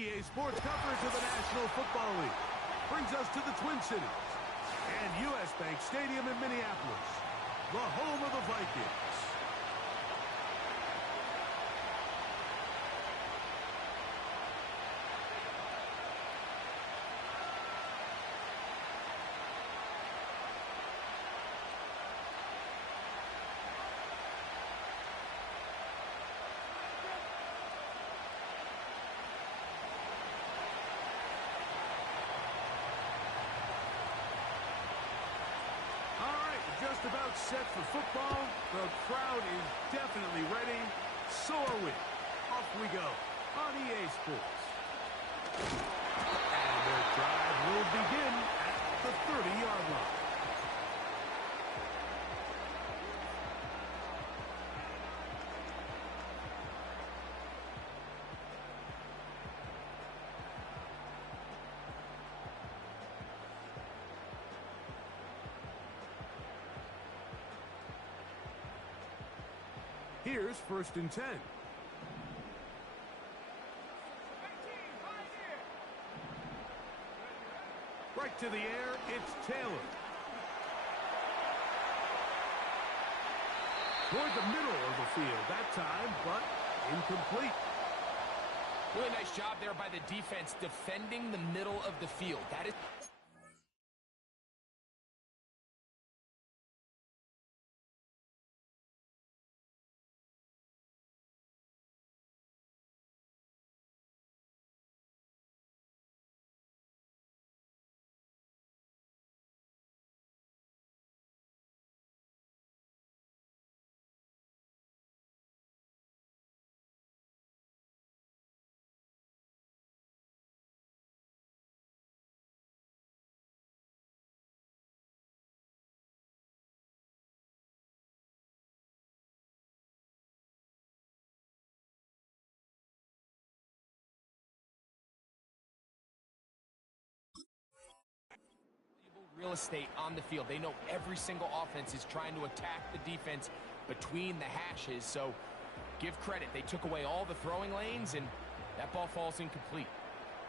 EA Sports coverage of the National Football League brings us to the Twin Cities and U.S. Bank Stadium in Minneapolis, the home of the Vikings. Just about set for football. The crowd is definitely ready. So are we. Off we go on EA Sports. And their drive will begin at the 30-yard line. Here's 1st and 10. Right to the air, it's Taylor. Toward the middle of the field that time, but incomplete. Really nice job there by the defense defending the middle of the field. That is... real estate on the field. They know every single offense is trying to attack the defense between the hashes, so give credit. They took away all the throwing lanes, and that ball falls incomplete.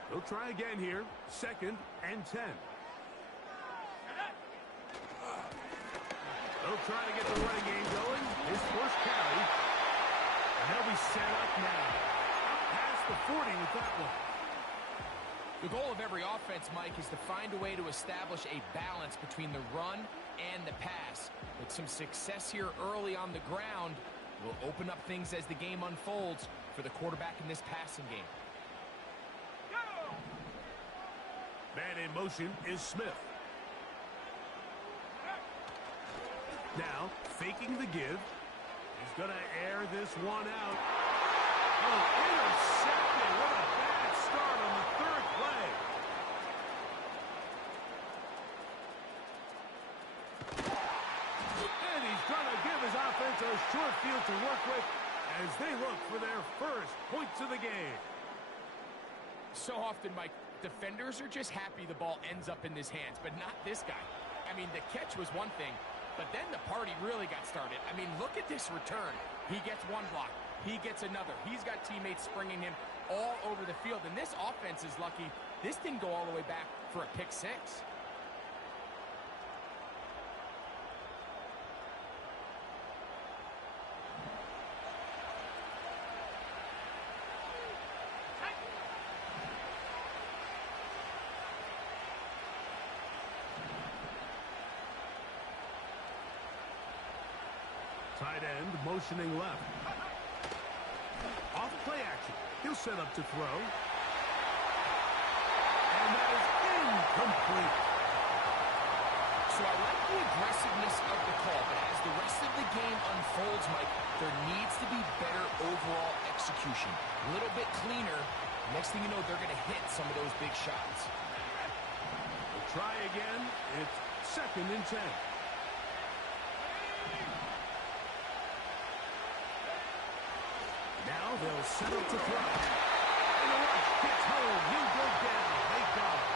They'll try again here. 2nd and 10. They'll try to get the running game going. His first carry. And they'll be set up now. Out past the 40 with that one. The goal of every offense, Mike, is to find a way to establish a balance between the run and the pass. With some success here early on the ground, will open up things as the game unfolds for the quarterback in this passing game. Man in motion is Smith. Now, faking the give. He's going to air this one out. Oh, intercepted. What a bad start on the 3rd play. And he's going to give his offense a short field to work with as they look for their first points of the game. So often, Mike, defenders are just happy the ball ends up in his hands, but not this guy. I mean, the catch was one thing, but then the party really got started. I mean, look at this return. He gets one block. He gets another. He's got teammates springing him all over the field, and this offense is lucky. This didn't go all the way back for a pick 6. Tight end motioning left. Off play action. He'll set up to throw. And that is incomplete. So I like the aggressiveness of the call, but as the rest of the game unfolds, Mike, there needs to be better overall execution. A little bit cleaner. Next thing you know, they're going to hit some of those big shots. We'll try again. It's 2nd and 10. Now they'll set up to throw. And the rush gets home. He'll go down. They got it.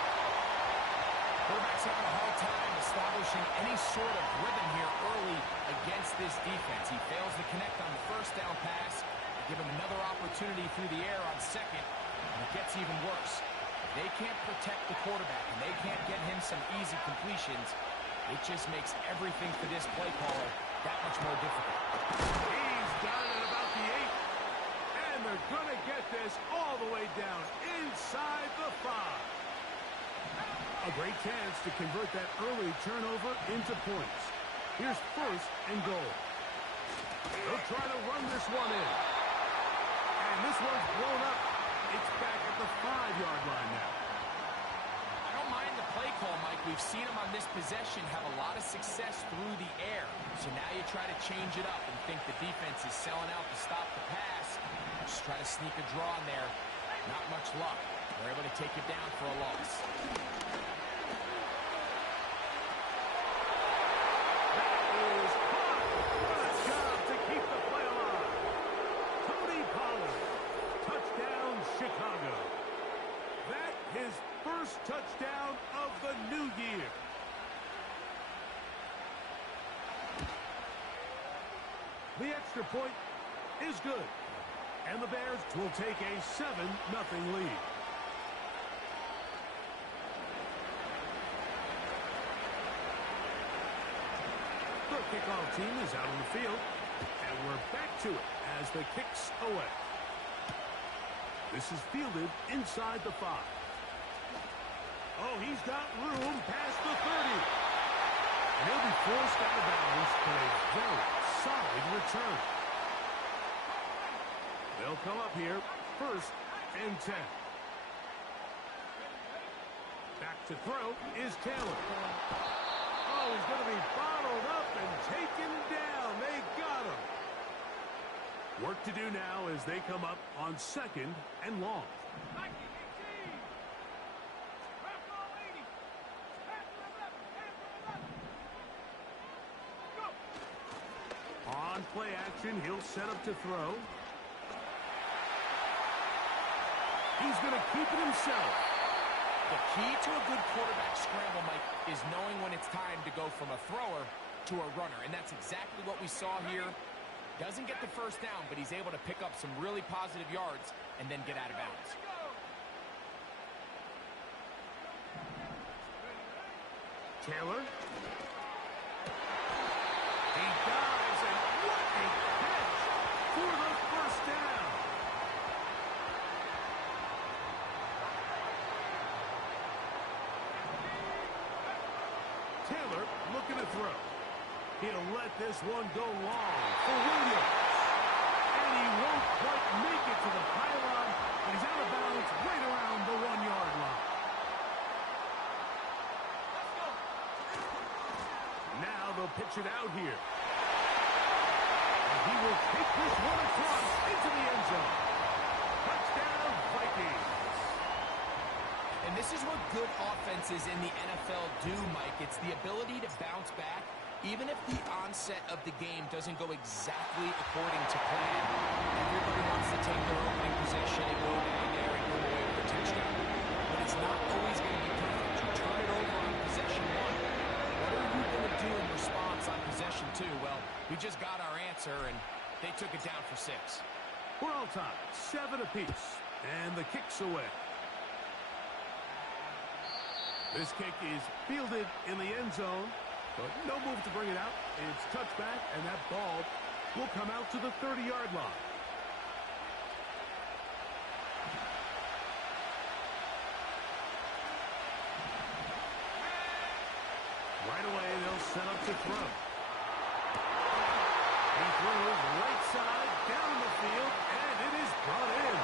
Quarterback's having a hard time establishing any sort of rhythm here early against this defense. He fails to connect on the 1st down pass. Give him another opportunity through the air on 2nd. And it gets even worse. If they can't protect the quarterback and they can't get him some easy completions, it just makes everything for this play caller that much more difficult. He's got it at about the 8. And they're going to get this all the way down inside the 5. A great chance to convert that early turnover into points. Here's 1st and goal. They'll try to run this one in. And this one's blown up. It's back at the 5-yard line now. I don't mind the play call, Mike. We've seen him on this possession have a lot of success through the air. So now you try to change it up and think the defense is selling out to stop the pass. Just try to sneak a draw in there. Not much luck. They're able to take it down for a loss. Chicago. That his first touchdown of the new year. The extra point is good. And the Bears will take a 7-0 lead. The kickoff team is out on the field. And we're back to it as the kick's away. This is fielded inside the 5. Oh, he's got room past the 30. And he'll be forced out of bounds for a very solid return. They'll come up here, 1st and 10. Back to throw is Taylor. Oh, he's going to be bottled up and taken down. They got him. Work to do now as they come up on 2nd and long. On play action, he'll set up to throw. He's going to keep it himself. The key to a good quarterback scramble, Mike, is knowing when it's time to go from a thrower to a runner. And that's exactly what we saw here. Doesn't get the first down, but he's able to pick up some really positive yards and then get out of bounds. Taylor. He dives, and what a catch for the first down. Taylor looking to throw. He'll let this one go long for Williams. And he won't quite make it to the pylon, but he's out of bounds right around the 1-yard line. Now they'll pitch it out here. And he will take this one across into the end zone. Touchdown, Vikings. And this is what good offenses in the NFL do, Mike. It's the ability to bounce back even if the onset of the game doesn't go exactly according to plan. Everybody wants to take their opening possession and go down there and go away with a touchdown. But it's not always going to be perfect. You turn it over on possession 1. What are you going to do in response on possession 2? Well, we just got our answer, and they took it down for 6. We're all tied, 7 apiece, and the kick's away. This kick is fielded in the end zone, but no move to bring it out. It's touchback, and that ball will come out to the 30-yard line. Right away, they'll set up to throw. He throws right side down the field, and it is brought in.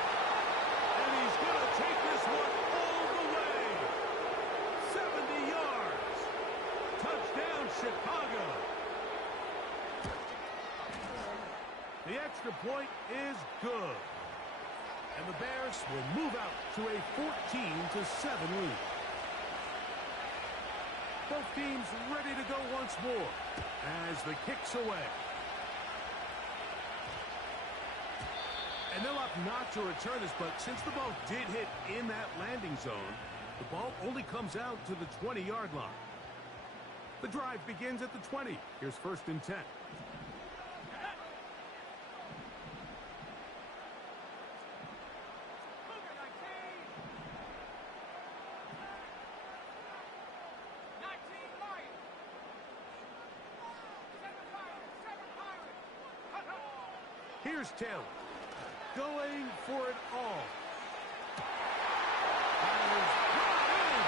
And he's going to take this one all the way. 70 yards. Touchdown, Chicago. The extra point is good. And the Bears will move out to a 14-7 lead. Both teams ready to go once more as the kick's away. And they'll opt not to return this, but since the ball did hit in that landing zone, the ball only comes out to the 20-yard line. The drive begins at the 20. Here's 1st and 10. Here's Taylor. Going for it all. That is brought in.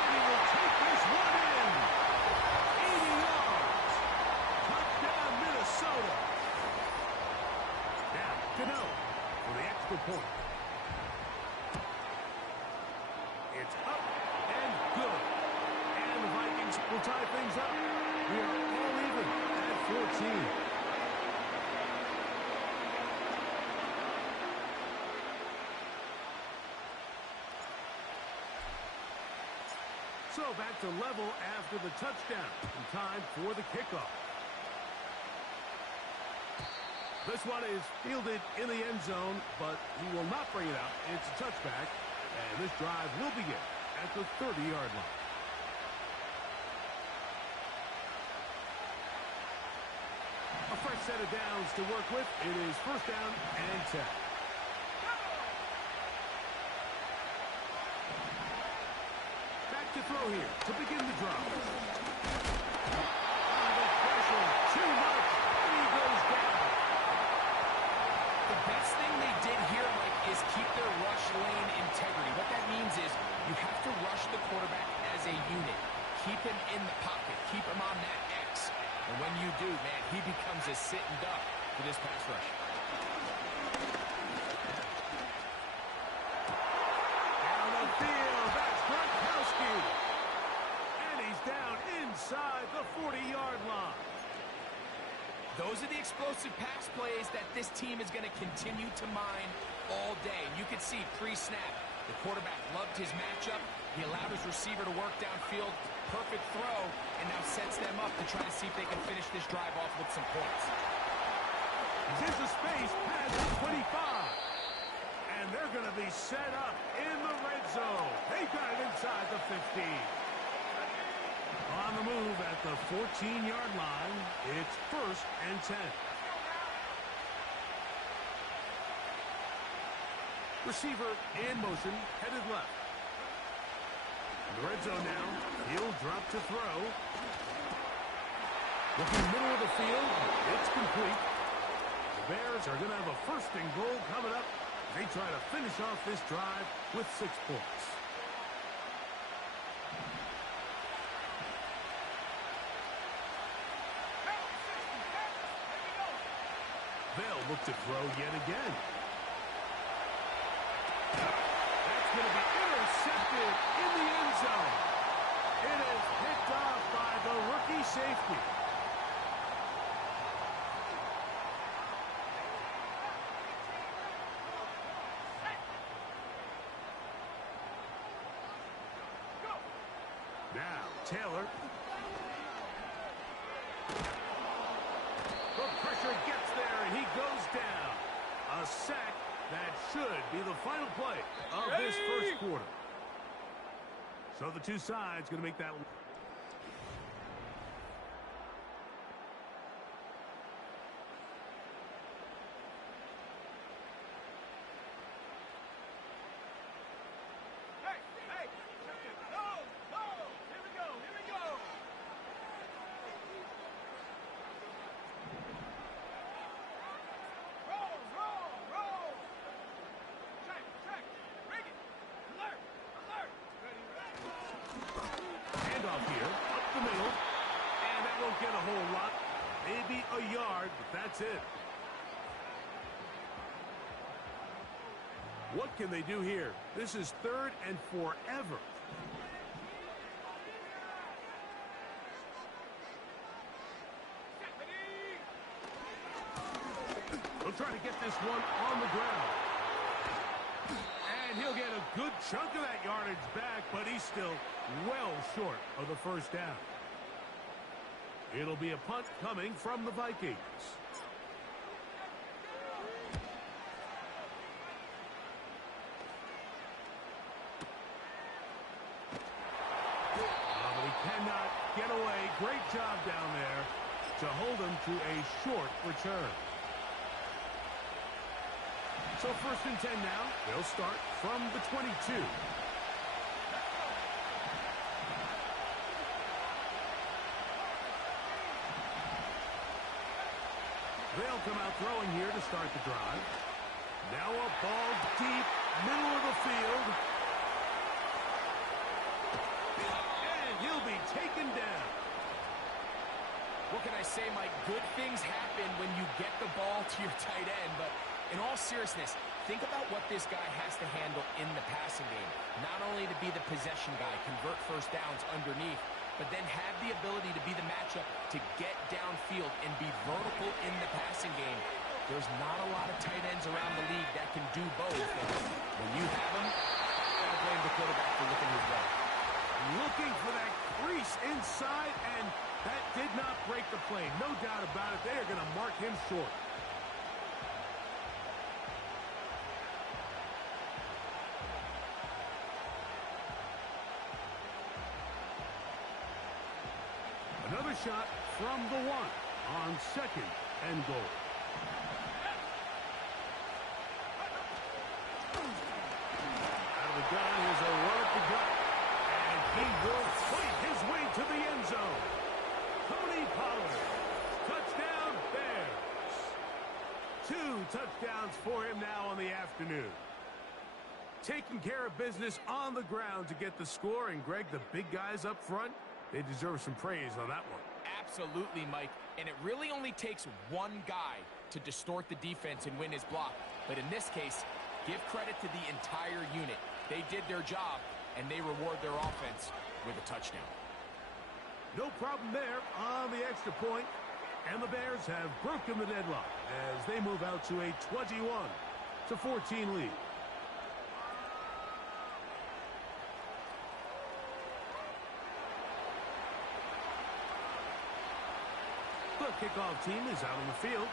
And he will take this one in. 80 yards. Touchdown, Minnesota. Now, Cano for the extra point. It's up and good. And the Vikings will tie things up. We are all even at 14. So back to level after the touchdown. And time for the kickoff. This one is fielded in the end zone, but he will not bring it out. It's a touchback, and this drive will begin at the 30-yard line. A fresh set of downs to work with. It is first down and 10. To throw here to begin the drive. The pressure, too much, and he goes down. The best thing they did here, Mike, is keep their rush lane integrity. What that means is you have to rush the quarterback as a unit. Keep him in the pocket. Keep him on that X. And when you do, man, he becomes a sitting duck for this pass rush. Down the field, that's Gronkowski. And he's down inside the 40-yard line. Those are the explosive pass plays that this team is going to continue to mine all day. And you can see pre-snap, the quarterback loved his matchup. He allowed his receiver to work downfield. Perfect throw, and now sets them up to try to see if they can finish this drive off with some points. He's into space, past the 25. And they're going to be set up in the red zone. They got it inside the 15. On the move at the 14-yard line, it's first and 10. Receiver in motion, headed left. In the red zone now, he'll drop to throw. Looking middle of the field, it's complete. The Bears are going to have a first and goal coming up. They try to finish off this drive with 6 points. They'll look to throw yet again. That's going to be intercepted in the end zone. It is picked off by the rookie safety. Now, Taylor. The pressure gets there, and he goes down. A sack that should be the final play of this first quarter. So the two sides going to make that. Get a whole lot, maybe a yard, but that's it. What can they do here? This is third and forever. They'll try to get this one on the ground. And he'll get a good chunk of that yardage back, but he's still well short of the first down. It'll be a punt coming from the Vikings. But he cannot get away. Great job down there to hold him to a short return. So first and 10 now. They'll start from the 22. They'll come out throwing here to start the drive. Now a ball deep, middle of the field. And he'll be taken down. What can I say, Mike? Good things happen when you get the ball to your tight end, but in all seriousness, think about what this guy has to handle in the passing game. Not only to be the possession guy, convert first downs underneath, but then have the ability to be the matchup to get downfield and be vertical in the passing game. There's not a lot of tight ends around the league that can do both. And when you have them, I don't blame the quarterback for looking his way. Looking for that crease inside, and that did not break the play. No doubt about it. They are going to mark him short. Another shot from the one on second and goal. Out of the gun, here's a run at the gut. And he will fight his way to the end zone. Tony Pollard. Touchdown, Bears. 2 touchdowns for him now on the afternoon. Taking care of business on the ground to get the score. And, Greg, the big guys up front, they deserve some praise on that one. Absolutely, Mike. And it really only takes one guy to distort the defense and win his block. But in this case, give credit to the entire unit. They did their job, and they reward their offense with a touchdown. No problem there on the extra point. And the Bears have broken the deadlock as they move out to a 21-14 lead. The kickoff team is out on the field,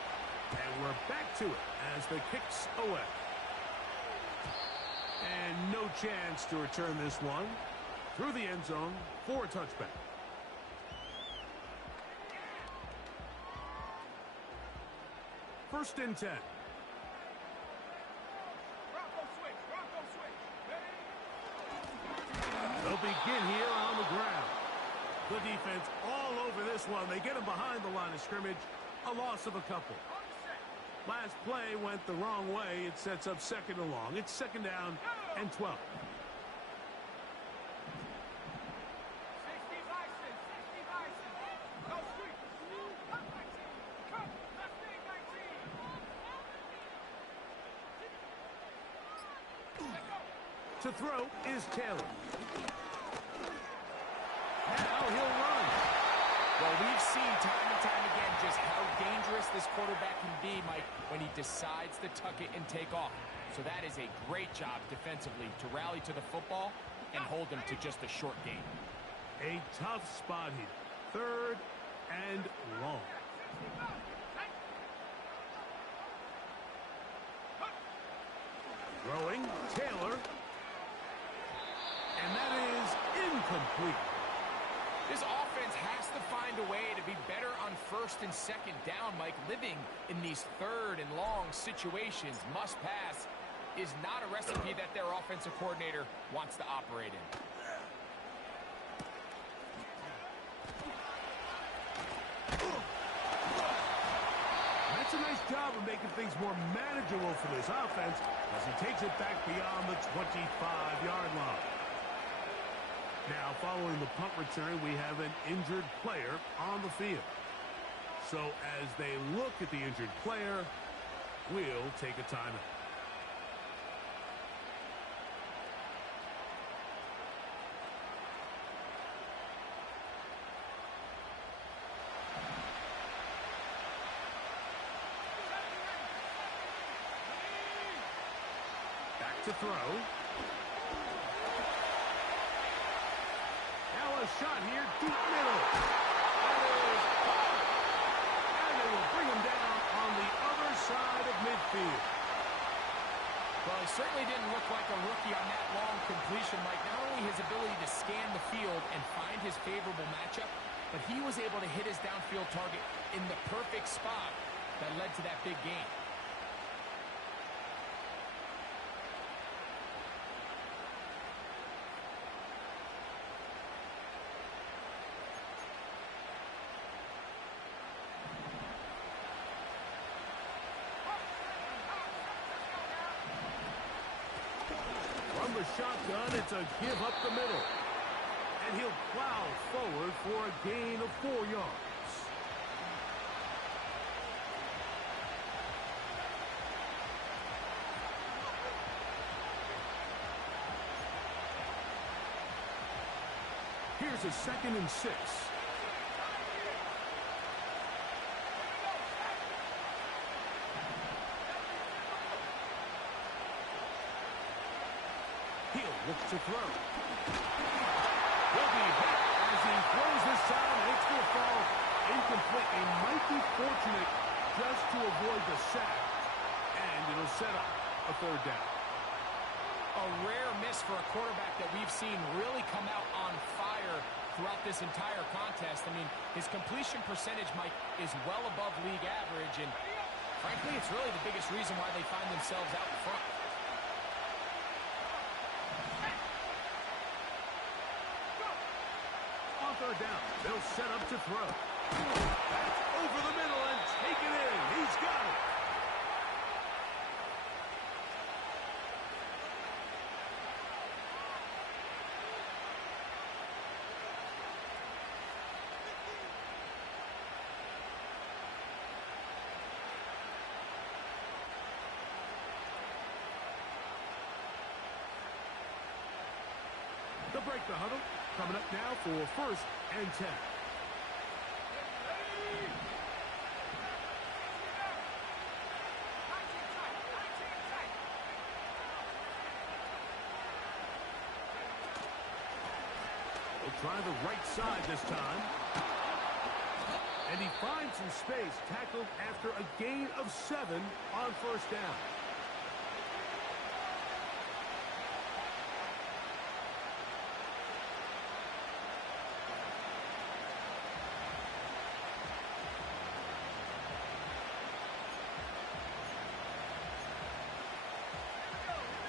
and we're back to it as the kick's away. And no chance to return this one through the end zone for a touchback. First and 10. They'll begin here on the ground. The defense all over this one. They get him behind the line of scrimmage. A loss of a couple. Last play went the wrong way. It sets up second and long. It's second down and 12. To throw is Taylor. Now he'll run. Well, we've seen time and time again just how dangerous this quarterback can be, Mike, when he decides to tuck it and take off. So that is a great job defensively to rally to the football and hold them to just a short gain. A tough spot here. Third and long. Throwing, Taylor. And that is incomplete. This offense has to find a way to be better on first and second down, Mike. Living in these third and long situations, must pass, is not a recipe that their offensive coordinator wants to operate in. That's a nice job of making things more manageable for this offense as he takes it back beyond the 25-yard line. Now, following the punt return, we have an injured player on the field. So as they look at the injured player, we'll take a timeout. Back to throw. A shot here, deep middle. That is caught. And they will bring him down on the other side of midfield. Well, he certainly didn't look like a rookie on that long completion, Mike. Not only his ability to scan the field and find his favorable matchup, but he was able to hit his downfield target in the perfect spot that led to that big gain. shotgun. It's a give up the middle. And he'll plow forward for a gain of 4 yards. Here's a 2nd and 6. He'll look to throw. He'll be hit as he throws this time, and it's going to fall incomplete. They might be fortunate just to avoid the sack, and it'll set up a 3rd down. A rare miss for a quarterback that we've seen really come out on fire throughout this entire contest. I mean, his completion percentage, Mike, is well above league average, and frankly, it's really the biggest reason why they find themselves out in front. On 3rd down, they'll set up to throw. That's over the middle and taken in. He's got it. They'll break the huddle. Coming up now for 1st and 10. They'll try the right side this time. And he finds some space, tackled after a gain of 7 on 1st down.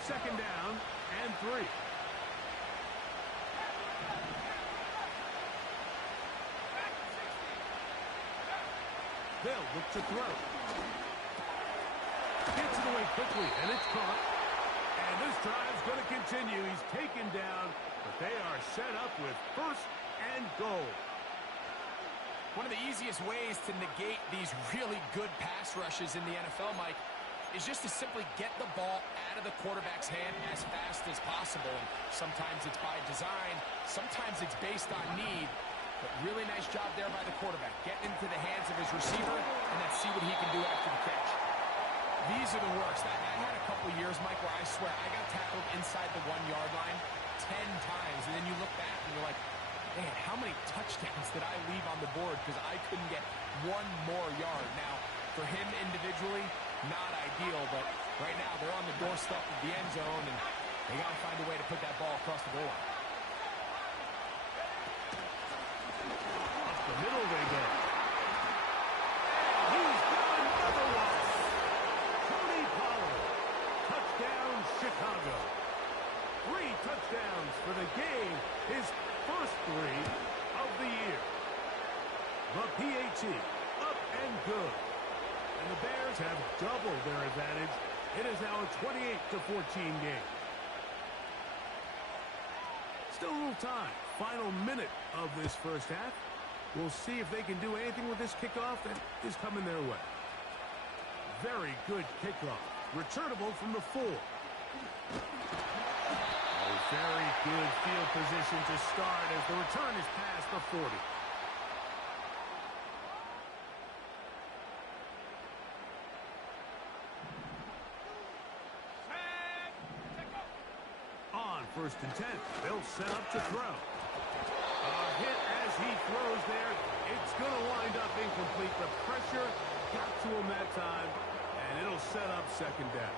Second down and 3. They'll look to throw. Gets it away quickly, and it's caught. And this drive's going to continue. He's taken down, but they are set up with 1st and goal. One of the easiest ways to negate these really good pass rushes in the NFL, Mike, is just to simply get the ball out of the quarterback's hand as fast as possible. And sometimes it's by design, sometimes it's based on need. But really nice job there by the quarterback. Getting into the hands of his receiver and then see what he can do after the catch. These are the worst. I had a couple years, Mike, where I swear I got tackled inside the 1-yard line 10 times. And then you look back and you're like, man, how many touchdowns did I leave on the board because I couldn't get one more yard? Now, for him individually, not ideal, but right now they're on the doorstep of the end zone, and they got to find a way to put that ball across the goal line. Up the middle they go. And he's got another one. Tony Pollard. Touchdown, Chicago. 3 touchdowns for the game. His first 3 of the year. The PAT, up and good. And the Bears have doubled their advantage. It is now a 28-14 game. Still a little time. Final minute of this first half. We'll see if they can do anything with this kickoff that is coming their way. Very good kickoff. Returnable from the 4. Very good field position to start as the return is past the 40. On 1st and 10, they'll set up to throw. A hit as he throws there. It's going to wind up incomplete. The pressure got to him that time, and it'll set up 2nd down.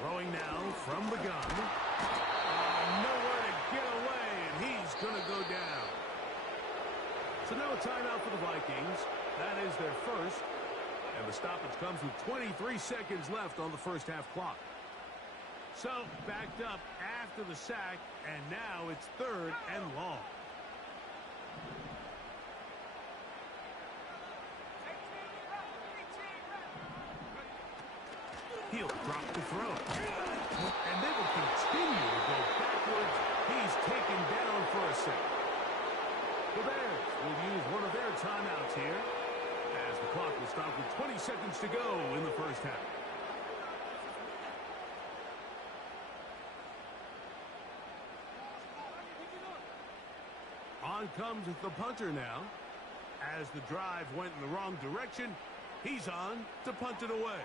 Throwing now from the gun. Nowhere to get away, and he's going to go down. So now a timeout for the Vikings. That is their first. And the stoppage comes with 23 seconds left on the first half clock. So backed up after the sack, and now it's 3rd and long. He'll drop the throw. And they will continue to go backwards. He's taken down for a second. The Bears will use one of their timeouts here as the clock will stop with 20 seconds to go in the first half. On comes the punter now. As the drive went in the wrong direction, he's on to punt it away.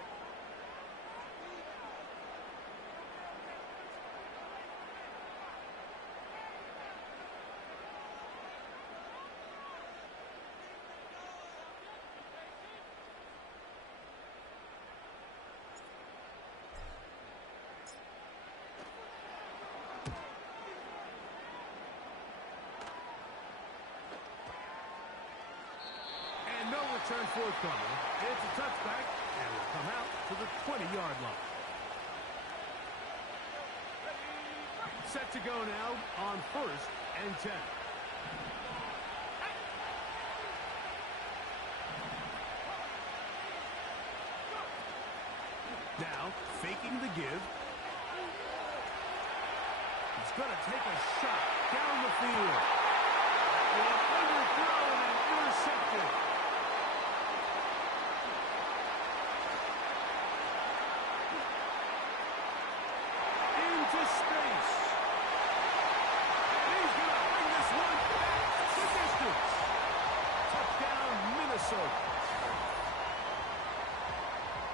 No return forthcoming. It's a touchback, and will come out to the 20-yard line. Set to go now on 1st and 10. Now, faking the give. He's going to take a shot down the field. That one underthrown and intercepted. Into space. He's going to bring this one back the distance. Touchdown, Minnesota.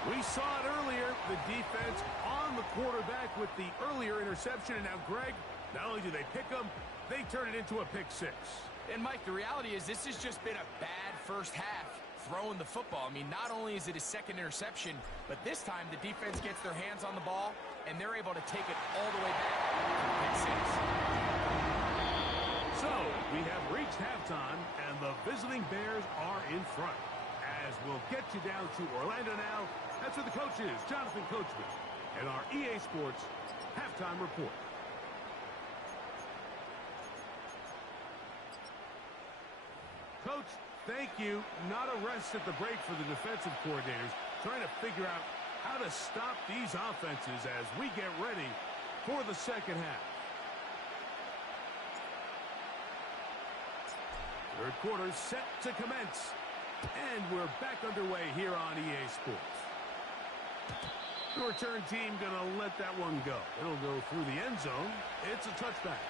We saw it earlier, the defense on the quarterback with the earlier interception. And now, Greg, not only do they pick him, they turn it into a pick six. And, Mike, the reality is this has just been a bad first half throwing the football. I mean, not only is it his second interception, but this time the defense gets their hands on the ball, and they're able to take it all the way back to pick six. So, we have reached halftime, and the visiting Bears are in front. As we'll get you down to Orlando now, that's where the coach is, Jonathan Coachman, and our EA Sports halftime report. Coach, thank you. Not a rest at the break for the defensive coordinators, trying to figure out how to stop these offenses as we get ready for the second half. Third quarter set to commence. And we're back underway here on EA Sports. The return team going to let that one go. It'll go through the end zone. It's a touchback.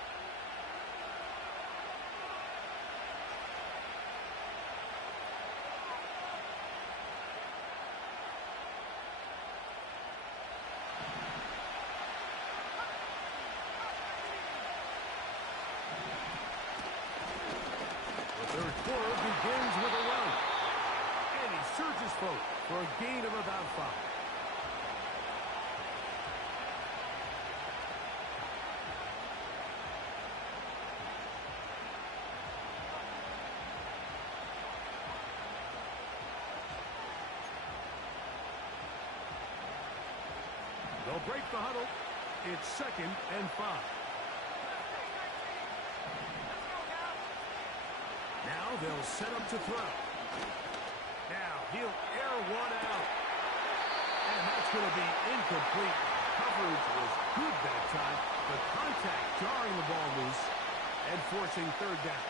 Third quarter begins with a run. And he surges forward for a gain of about 5. They'll break the huddle. It's 2nd and 5. Now they'll set up to throw. Now he'll air one out. And that's going to be incomplete. Coverage was good that time, but contact jarring the ball loose and forcing third down.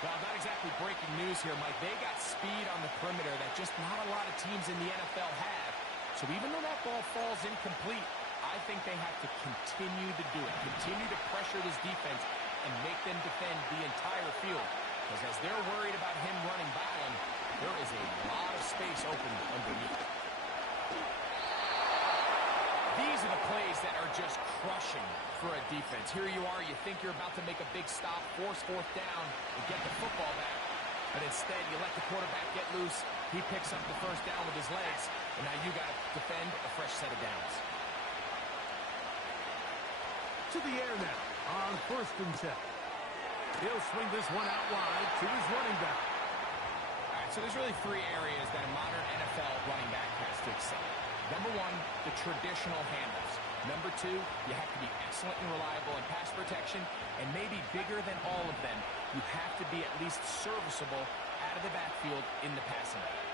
Well, not exactly breaking news here, Mike. They got speed on the perimeter that just not a lot of teams in the NFL have. So even though that ball falls incomplete, I think they have to continue to do it. Continue to pressure this defense and make them defend the entire field. Because as they're worried about him running by them, there is a lot of space open underneath. These are the plays that are just crushing for a defense. Here you are, you think you're about to make a big stop, force fourth down, and get the football back. But instead, you let the quarterback get loose. He picks up the first down with his legs, and now you got to defend a fresh set of downs. To the air now on 1st and 10. He'll swing this one out wide to his running back. All right, so there's really 3 areas that a modern NFL running back has to excel. Number 1, the traditional handles. Number 2, you have to be excellent and reliable in pass protection, and maybe bigger than all of them, you have to be at least serviceable out of the backfield in the passing game.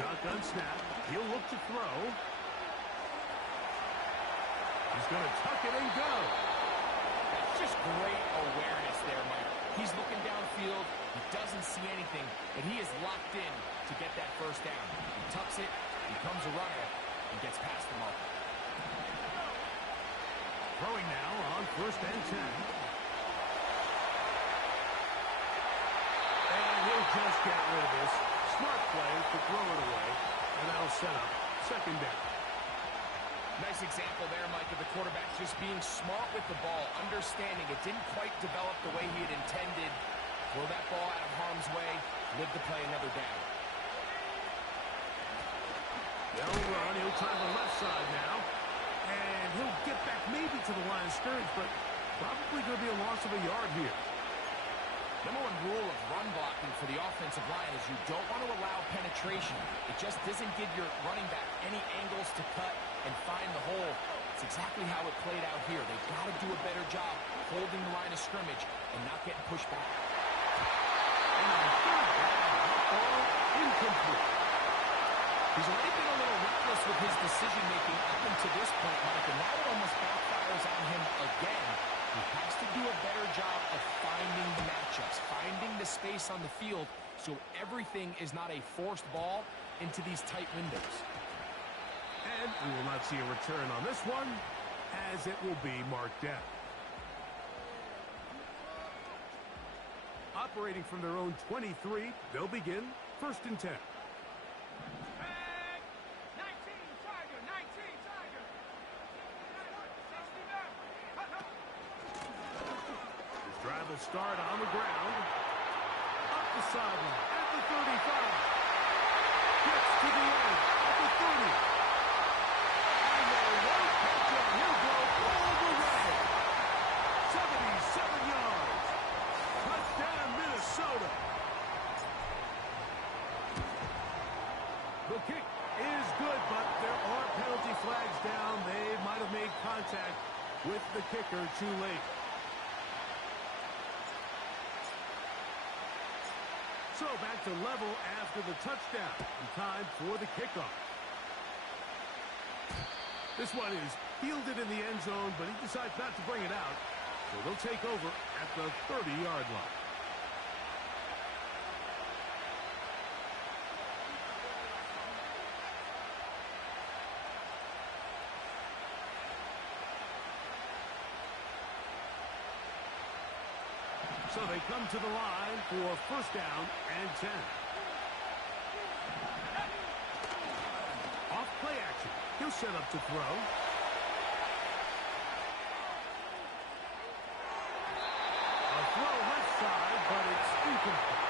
The Shotgun snap. He'll look to throw. He's going to tuck it and go. That's just great awareness there, Mike. He's looking downfield. He doesn't see anything, but he is locked in to get that first down. He tucks it, becomes a runner, and gets past the mark. Throwing now on 1st and 10. And he'll just get rid of this. Smart play to throw it away, and that'll set up 2nd down. Nice example there, Mike, of the quarterback just being smart with the ball, understanding it didn't quite develop the way he had intended. Throw that ball out of harm's way, live to play another down. They'll run. He'll try the left side now. And he'll get back maybe to the line of scrimmage, but probably going to be a loss of a yard here. Number 1 rule of run blocking for the offensive line is you don't want to allow penetration. It just doesn't give your running back any angles to cut and find the hole. It's exactly how it played out here. They've got to do a better job holding the line of scrimmage and not getting pushed back. And on 3rd down, that ball incomplete. He's already been a little reckless with his decision-making up until this point, Mike, and now it almost backfires on him again. He has to do a better job of finding the matchups, finding the space on the field so everything is not a forced ball into these tight windows. And we will not see a return on this one, as it will be marked down. Operating from their own 23, they'll begin 1st and 10. Drive will start on the ground. Up the sideline at the 35. Gets to the end at the 30. And they won't catch him. He'll go all the way. 77 yards. Touchdown, Minnesota. The kick is good, but there are penalty flags down. They might have made contact with the kicker too late. So back to level after the touchdown. And time for the kickoff. This one is fielded in the end zone, but he decides not to bring it out. So they'll take over at the 30-yard line. So they come to the line for 1st down and 10. Off play action. He'll set up to throw. A throw left side, but it's incomplete.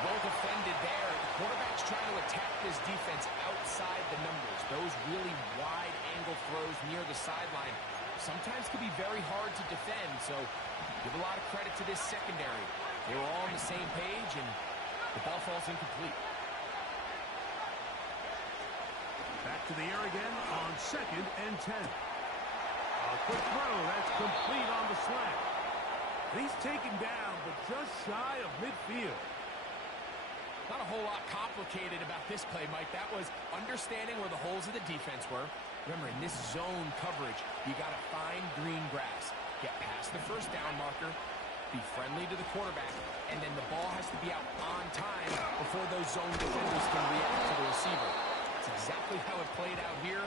Well defended there. The quarterback's trying to attack this defense outside the numbers. Those really wide angle throws near the sideline sometimes can be very hard to defend, so give a lot of credit to this secondary. They were all on the same page, and the ball falls incomplete. Back to the air again on 2nd and 10. A quick throw, that's complete on the slant. He's taken down, but just shy of midfield. Not a whole lot complicated about this play, Mike. That was understanding where the holes of the defense were. Remember, in this zone coverage, you got to find green grass. Get past the 1st down marker, be friendly to the quarterback, and then the ball has to be out on time before those zone defenders can react to the receiver. It's exactly how it played out here.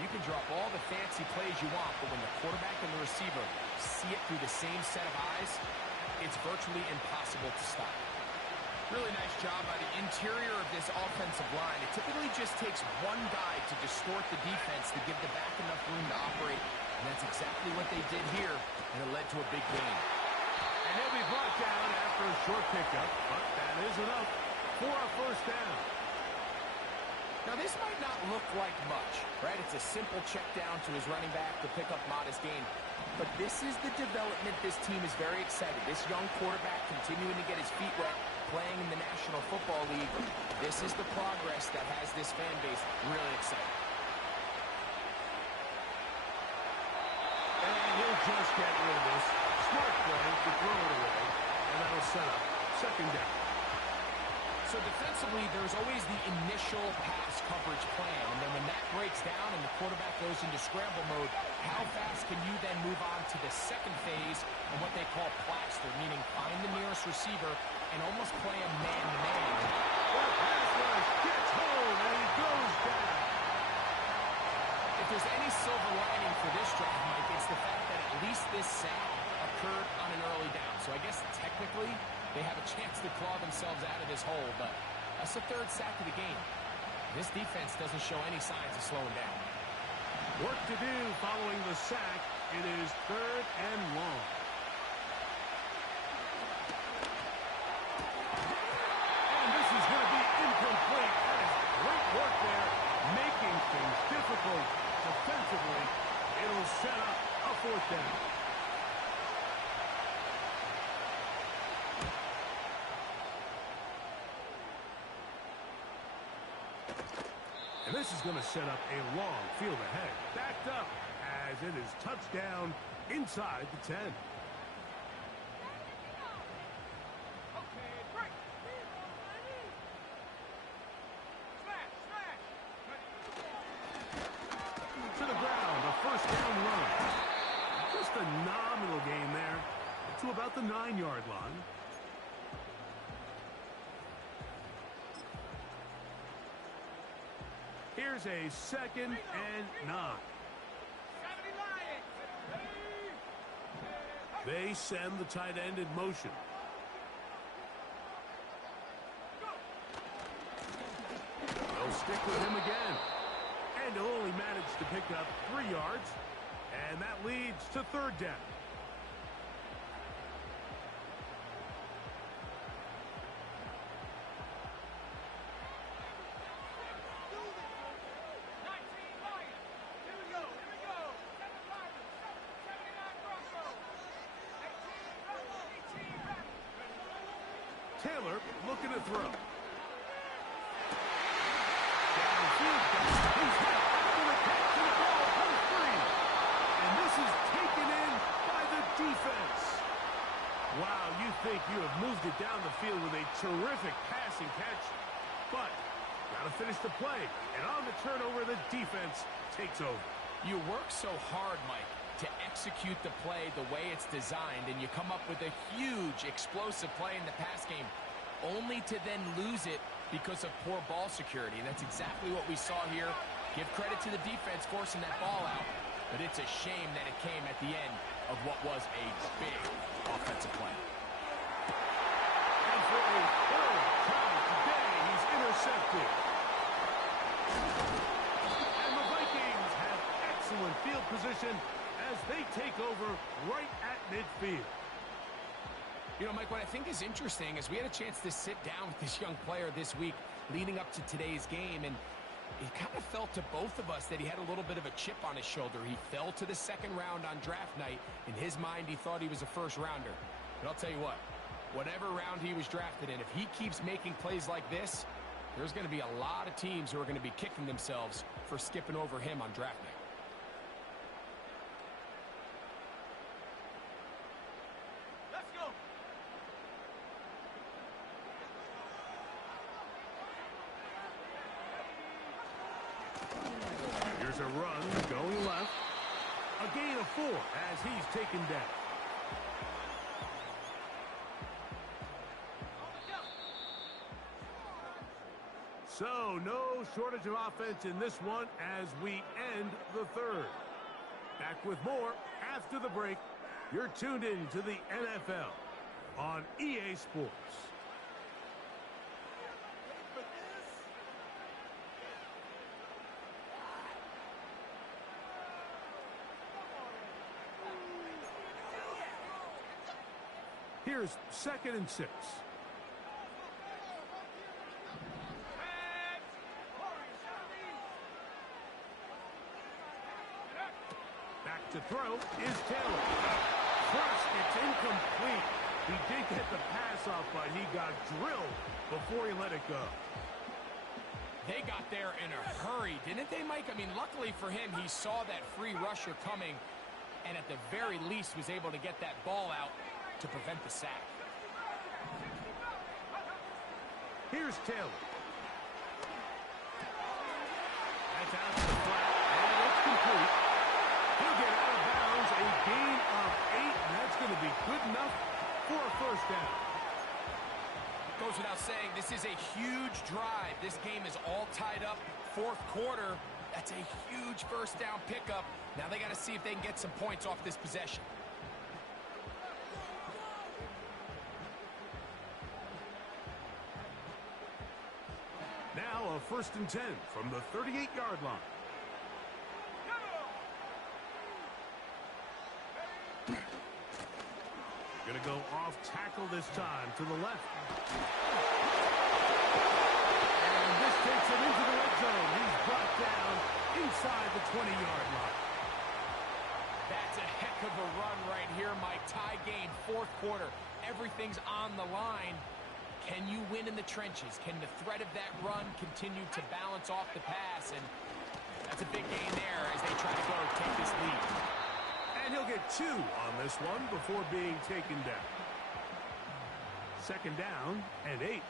You can drop all the fancy plays you want, but when the quarterback and the receiver see it through the same set of eyes, it's virtually impossible to stop. Really nice job by the interior of this offensive line. It typically just takes one guy to distort the defense to give the back enough room to operate, and that's exactly what they did here, and it led to a big gain. And he'll be brought down after a short pickup, but that is enough for a 1st down. Now, this might not look like much, right? It's a simple check down to his running back to pick up modest gain. But this is the development this team is very excited. This young quarterback continuing to get his feet wet, playing in the National Football League. This is the progress that has this fan base really excited. And he'll just get rid of this. Smart play to throw it away, and that'll set up 2nd down. So defensively, there's always the quarterback goes into scramble mode, how fast can you then move on to the second phase and what they call plaster, meaning find the nearest receiver and almost play a man-to-man. The pass rush gets hold, and he goes down. If there's any silver lining for this drive, Mike, it's the fact that at least this sack occurred on an early down. So I guess technically they have a chance to claw themselves out of this hole, but that's the third sack of the game. This defense doesn't show any signs of slowing down. Work to do following the sack. It is 3rd and long. And this is going to be incomplete. That is great work there, making things difficult defensively. It'll set up a 4th down. And this is going to set up a long field ahead. Backed up as it is touchdown inside the 10. To the ground, a 1st down run. Just a nominal gain there to about the 9-yard line. Here's a 2nd and 9. They send the tight end in motion. They'll stick with him again. And he'll only manage to pick up 3 yards. And that leads to 3rd down. Taylor looking to throw. Downfield, he's hit after the catch, and the ball goes free. And this is taken in by the defense. Wow, you think you have moved it down the field with a terrific passing catch, but got to finish the play. And on the turnover, the defense takes over. You work so hard, Mike, to execute the play the way it's designed, and you come up with a huge explosive play in the pass game, only to then lose it because of poor ball security. And that's exactly what we saw here. Give credit to the defense forcing that ball out, but it's a shame that it came at the end of what was a big offensive play. And for a 3rd time today, he's intercepted. And the Vikings have excellent field position as they take over right at midfield. You know, Mike, what I think is interesting is we had a chance to sit down with this young player this week leading up to today's game, and it kind of felt to both of us that he had a little bit of a chip on his shoulder. He fell to the 2nd round on draft night. In his mind, he thought he was a 1st rounder. But I'll tell you what, whatever round he was drafted in, if he keeps making plays like this, there's going to be a lot of teams who are going to be kicking themselves for skipping over him on draft night. Here's a run going left. A gain of 4 as he's taken down. So no shortage of offense in this one as we end the 3rd. Back with more after the break. You're tuned in to the NFL on EA Sports. Here's 2nd and 6. Back to throw is Taylor. First, it's incomplete. He did get the pass off, but he got drilled before he let it go. They got there in a hurry, didn't they, Mike? I mean, luckily for him, he saw that free rusher coming and at the very least was able to get that ball out to prevent the sack. Here's Taylor. That's out to the flat, and it's drive. This game is all tied up. Fourth quarter, that's a huge first down pickup. Now they got to see if they can get some points off this possession. Now a 1st and 10 from the 38-yard line. Going to go off tackle this time to the left. And this takes him into the red zone. He's brought down inside the 20-yard line. That's a heck of a run right here, Mike. Tie game, fourth quarter. Everything's on the line. Can you win in the trenches? Can the threat of that run continue to balance off the pass? And that's a big gain there as they try to go take this lead. And he'll get 2 on this one before being taken down. 2nd down and 8.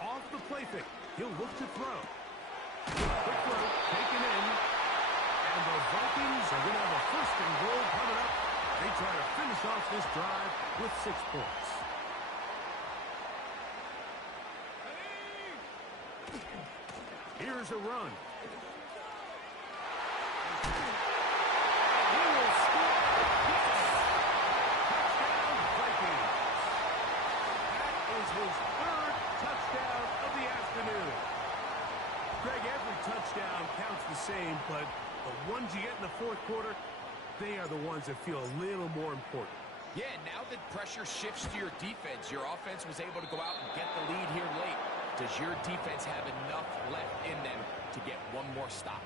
Off the play fake. He'll look to throw. Quick throw, taken in. And the Vikings are going to have a 1st and goal coming up. They try to finish off this drive with 6 points. Here's a run. He will score. Yes! Touchdown, Vikings. That is his 3rd touchdown of the afternoon. Greg, every touchdown counts the same, but the ones you get in the fourth quarter, they are the ones that feel a little more important. Yeah, now that pressure shifts to your defense, your offense was able to go out and get the lead here late. Does your defense have enough left in them to get one more stop?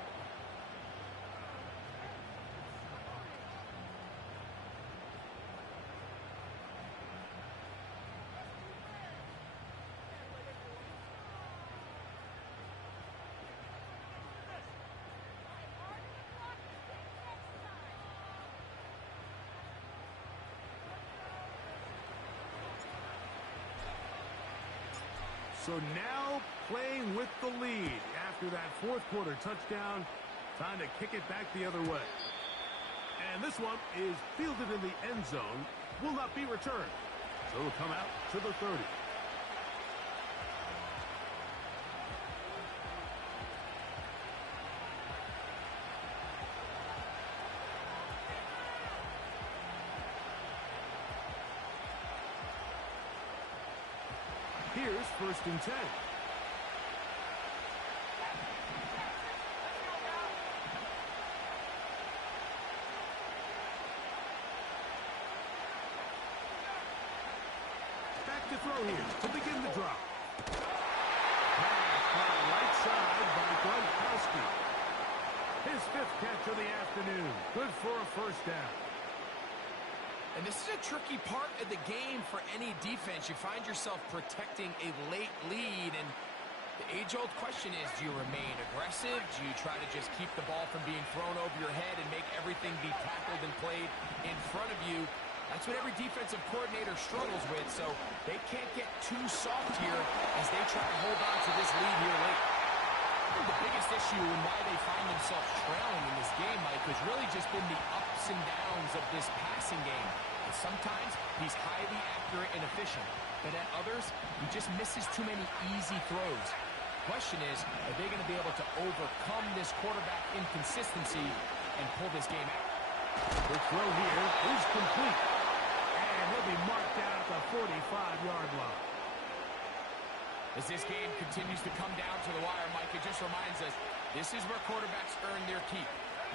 So now playing with the lead after that fourth quarter touchdown. Time to kick it back the other way. And this one is fielded in the end zone. Will not be returned. So it'll come out to the 30. Here's 1st and 10. Back to throw here to begin the drop. Pass caught right side by Gronkowski. His 5th catch of the afternoon. Good for a 1st down. And this is a tricky part of the game for any defense. You find yourself protecting a late lead, and the age-old question is, do you remain aggressive? Do you try to just keep the ball from being thrown over your head and make everything be tackled and played in front of you? That's what every defensive coordinator struggles with, so they can't get too soft here as they try to hold on to this lead here late. The biggest issue and why they find themselves trailing in this game, Mike, has really just been the ups and downs of this passing game. And sometimes he's highly accurate and efficient, but at others, he just misses too many easy throws. Question is, are they going to be able to overcome this quarterback inconsistency and pull this game out? The throw here is complete. And he'll be marked down at the 45-yard line. As this game continues to come down to the wire, Mike, it just reminds us, this is where quarterbacks earn their keep.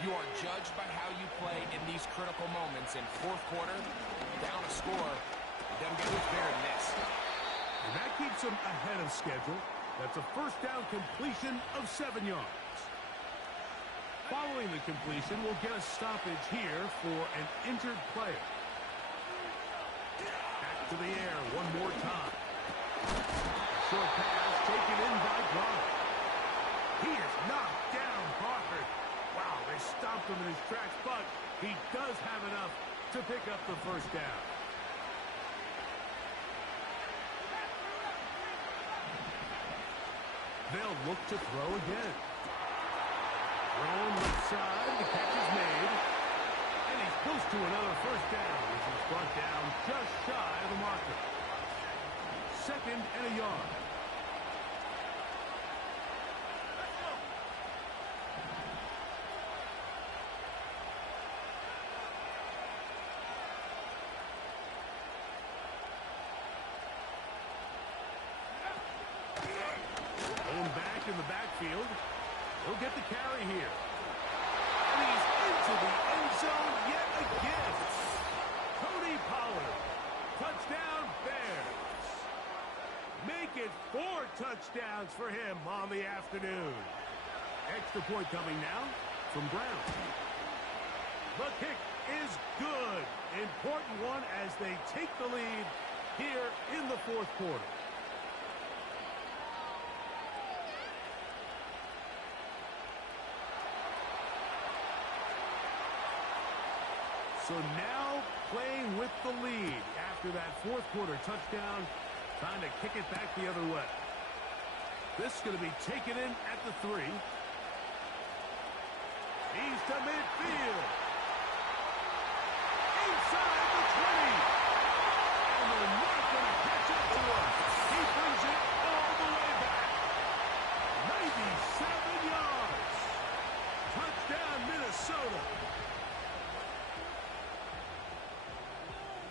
You are judged by how you play in these critical moments. In fourth quarter, down a score, it doesn't get much better than this. And that keeps him ahead of schedule. That's a 1st down completion of 7 yards. Following the completion, we'll get a stoppage here for an injured player. Back to the air one more time. Short pass taken in by Gronk. He is knocked down hard. Wow, they stopped him in his tracks, but he does have enough to pick up the 1st down. They'll look to throw again. Thrown left side, the catch is made. And he's Goes to another first down, which is brought down just shy of the marker. 2nd and a yard. Going back in the backfield. He'll get the carry here. And he's into the end zone yet again. Tony Pollard. Touchdown Bears. Make it 4 touchdowns for him on the afternoon. Extra point coming now from Brown. The kick is good. Important one as they take the lead here in the 4th quarter. So now playing with the lead after that 4th quarter touchdown, trying to kick it back the other way. This is going to be taken in at the 3. He's to midfield. Inside the 20. And they're not going to catch up to him. He brings it all the way back. 97 yards. Touchdown, Minnesota.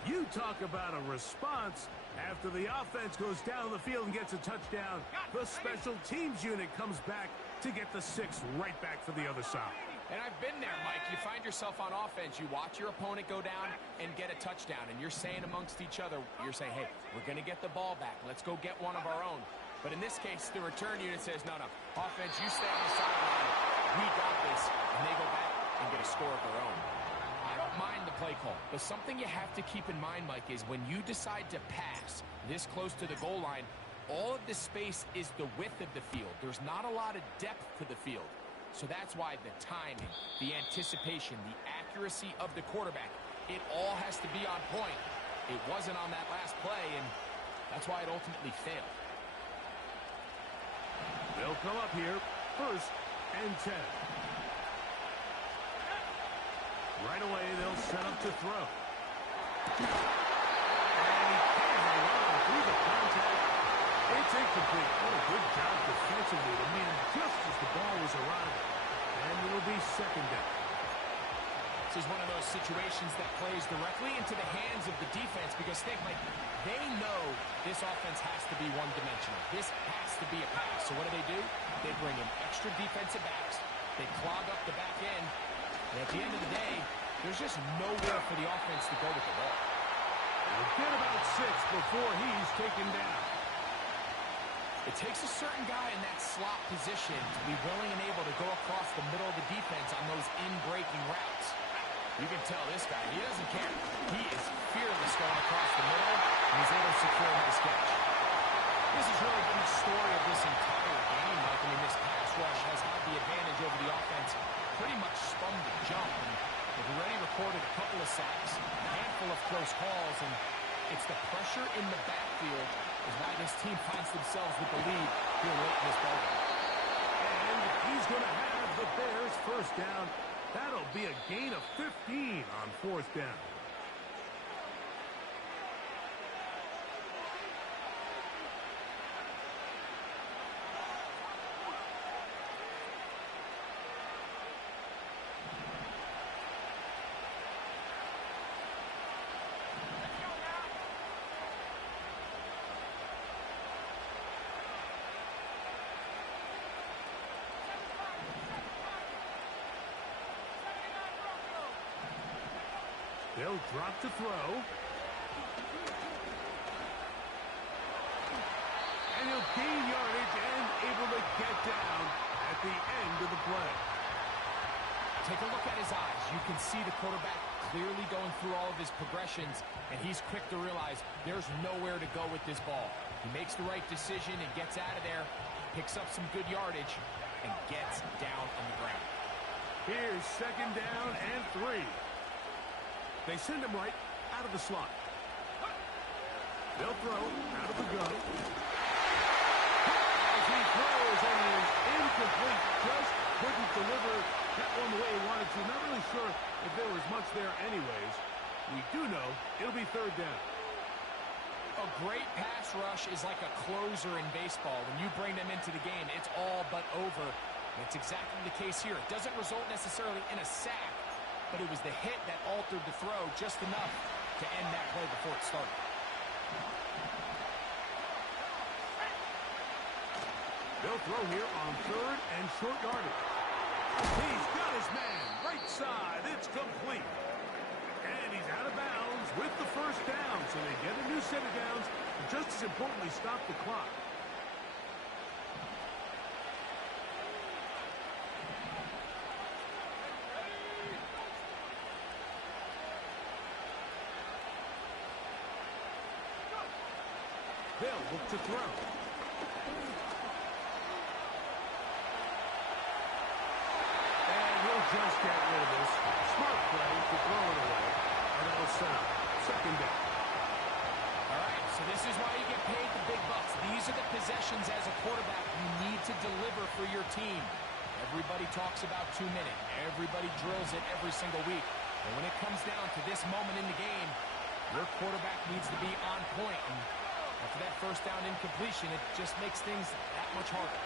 You talk about a response. After the offense goes down the field and gets a touchdown, the special teams unit comes back to get the 6 right back for the other side. And I've been there, Mike. You find yourself on offense, you watch your opponent go down and get a touchdown, and you're saying amongst each other, you're saying, hey, we're going to get the ball back. Let's go get one of our own. But in this case, the return unit says, no, offense, you stay on the sideline. We got this. And they go back and get a score of their own. I don't mind the play call, but something you have to keep in mind, Mike, is when you decide to pass this close to the goal line, all of the space is the width of the field. There's not a lot of depth to the field. So that's why the timing, the anticipation, the accuracy of the quarterback, it all has to be on point. It wasn't on that last play, and that's why it ultimately failed. They'll come up here, 1st and 10. Right away, they'll set up to throw. And he can't hang on through the contact. It's incomplete. What a good job defensively to meet him just as the ball was arriving. And it'll be 2nd down. This is one of those situations that plays directly into the hands of the defense because think, like, they know this offense has to be one-dimensional. This has to be a pass. So what do? They bring in extra defensive backs. They clog up the back end. And at the end of the day, there's just nowhere for the offense to go with the ball. They'll get about 6 before he's taken down. It takes a certain guy in that slot position to be willing and able to go across the middle of the defense on those in-breaking routes. You can tell this guy, he doesn't care. He is fearless going across the middle, and he's able to secure a nice catch. This has really been the story of this entire game, Mike. I mean, this pass rush has had the advantage over the offense pretty much from the jump. And they've already recorded a couple of sacks, a handful of close calls, and it's the pressure in the backfield is why this team finds themselves with the lead here late in this ballgame. And he's going to have the Bears 1st down. That'll be a gain of 15 on 4th down. They'll drop to throw. And he'll gain yardage and able to get down at the end of the play. Take a look at his eyes. You can see the quarterback clearly going through all of his progressions, and he's quick to realize there's nowhere to go with this ball. He makes the right decision and gets out of there, picks up some good yardage, and gets down on the ground. Here's 2nd down and 3. They send him right out of the slot. They'll throw out of the gun. As he throws, and he is incomplete, just couldn't deliver that one the way he wanted to. Not really sure if there was much there anyways. We do know it'll be third down. A great pass rush is like a closer in baseball. When you bring them into the game, it's all but over. That's exactly the case here. It doesn't result necessarily in a sack, but it was the hit that altered the throw just enough to end that play before it started. They'll throw here on third and short yardage. He's got his man. Right side. It's complete. And he's out of bounds with the first down. So they get a new set of downs. And just as importantly, stop the clock. They'll look to throw. Just get rid of this. Smart play to throw it away. And it'll set up second down. All right, so this is why you get paid the big bucks. These are the possessions as a quarterback you need to deliver for your team. Everybody talks about 2 minutes. Everybody drills it every single week. But when it comes down to this moment in the game, your quarterback needs to be on point. And after that first down incompletion, it just makes things that much harder.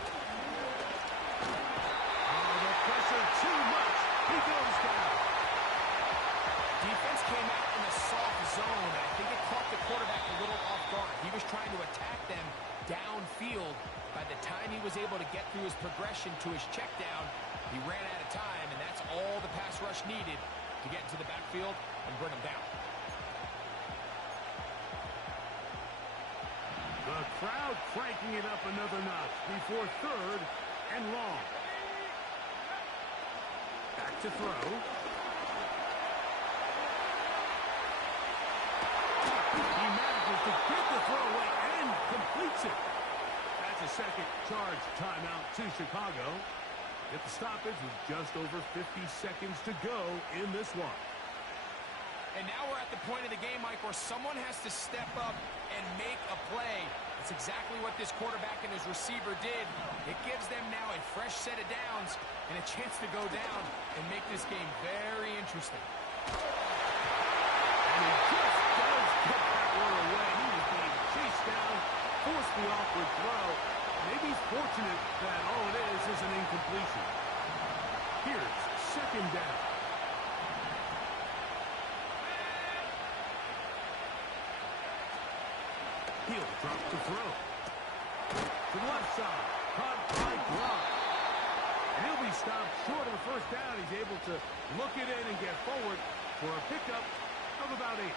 Pressure too much. He goes down. Defense came out in a soft zone. I think it caught the quarterback a little off guard. He was trying to attack them downfield. By the time he was able to get through his progression to his check down, he ran out of time, and that's all the pass rush needed to get into the backfield and bring him down. The crowd cranking it up another notch before third and long. Back to throw. He manages to get the throw away and completes it. That's a second charge timeout to Chicago. At the stoppage with just over 50 seconds to go in this one. And now we're at the point of the game, Mike, where someone has to step up and make a play. That's exactly what this quarterback and his receiver did. It gives them now a fresh set of downs and a chance to go down and make this game very interesting. And he just does get that one away. He was being chased down, forced the awkward throw. Maybe he's fortunate that all it is an incompletion. Here's second down. He'll drop to throw. To the left side. Caught by Gronk. And he'll be stopped short of the first down. He's able to look it in and get forward for a pickup of about 8.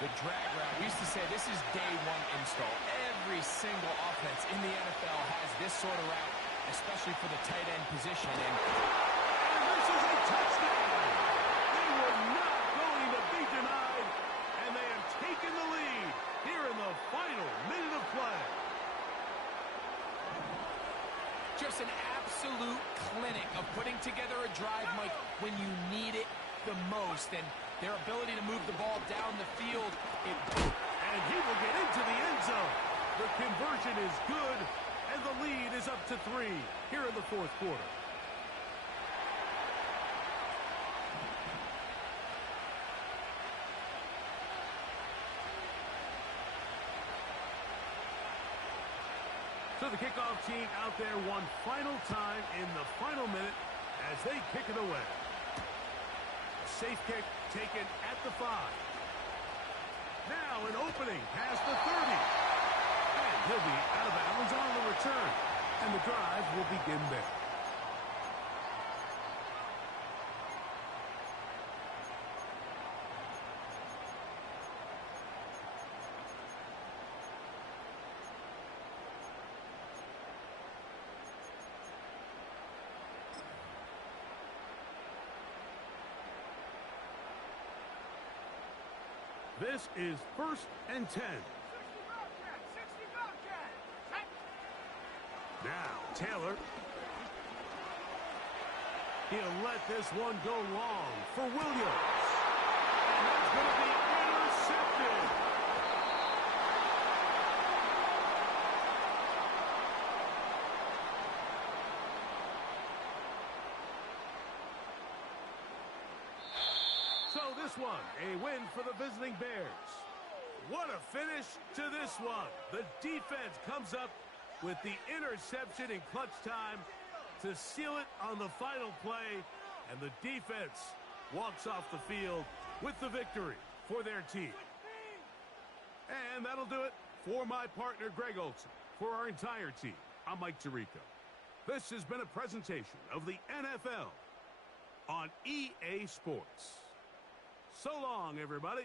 The drag route. We used to say this is day one install. Every single offense in the NFL has this sort of route, especially for the tight end position. And this is a touchdown. They were not going to be denied, and they have taken the lead here in the final minute of play. Just an absolute clinic of putting together a drive, Mike, when you need it the most. And their ability to move the ball down the field. And he will get into the end zone. The conversion is good, and the lead is up to 3 here in the fourth quarter. So the kickoff team out there one final time in the final minute as they kick it away. Safe kick taken at the 5. Now an opening past the 30. And he'll be out of bounds on the return. And the drive will begin there. This is 1st and 10. Now, Taylor. He'll let this one go long for Williams. And that's going to be intercepted. this one, a win for the visiting Bears. What a finish to this one. The defense comes up with the interception in clutch time to seal it on the final play, and the defense walks off the field with the victory for their team. And that'll do it for my partner, Greg Olson. For our entire team, I'm Mike Tirico. This has been a presentation of the NFL on EA Sports. So long, everybody.